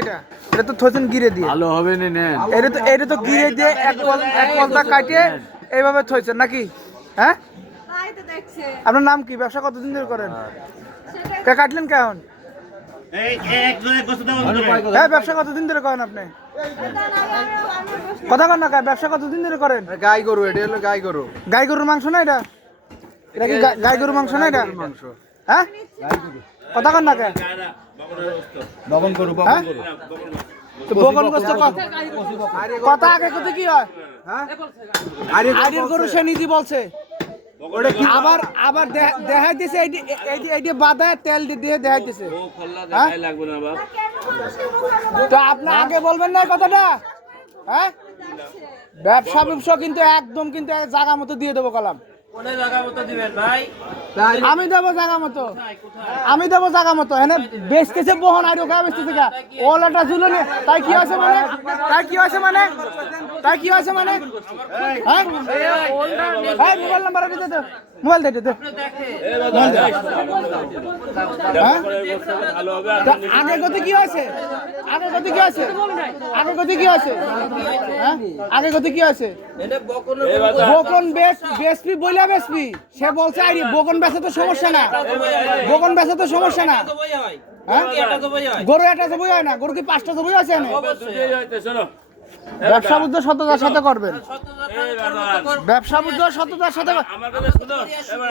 এটা এটা তো থইছেন গিরে দিয়ে ভালো হবে না নেন এটা তো গিরে দিয়ে এক কলটা কাটিয়ে এইভাবে থইছেন নাকি? হ্যাঁ, তাই তো দেখছে আপনার নাম কি? ব্যবসা কতদিন ধরে করেন? কে কাটলেন কেমন? হ্যাঁ, ব্যবসা কতদিন ধরে করেন আপনি? কথা কন না, ব্যবসা কতদিন ধরে করেন? গাই গরু, এটা হলো গাই গরু। গাই গরুর মাংস না এটা? এটা কি গাই গরুর মাংস না এটা? মাংস। হ্যাঁ, কথা কন না কে? বগন গরু, হ্যাঁ? বগন গরু। তো বগন গোস্ত কথা আগে কত কি হয়? হ্যাঁ? আইডির গরু সে নিজে বলছে। আবার আবার দেখাইতেছে এই যে বাদায় তেল দিয়ে দেখাইতেছে। হ্যাঁ? তো আপনি আগে বলবেন না এই কথাটা? হ্যাঁ, ব্যবসা কিন্তু একদম কিন্তু জায়গা মতো দিয়ে দেবো কলাম। আমি দেবো জায়গা মতো, আমি দেবো জায়গা মতো। হ্যাঁ, বেচতেছে বহন আর ওখানে বেচতেছে গা ওলাটা ঝুলনে। তাই কি আছে মানে? তাই কি আছে মানে? তাই কি আছে মানে? হ্যাঁ, হ্যাঁ, মোবাইল নাম্বার দিতে দে, মোবাইল দিতে দে। আগে গতি কি আছে? আগে গতি কি আছে? আগে গতি কি আছে? হ্যাঁ, আগে গতি কি আছে? বকন বেসপি বইলা বেসপি সে বলছে আইরি বকন বেচে তো সমস্যা না, বকন বেচে তো সমস্যা না। হ্যাঁ, গরু একটা জবই হয় না, গরু কি 5টা জবই আছে না? ব্যবসা বুদ্ধ সততার সাথে করবেন, ব্যবসা বুদ্ধ সততার সাথে।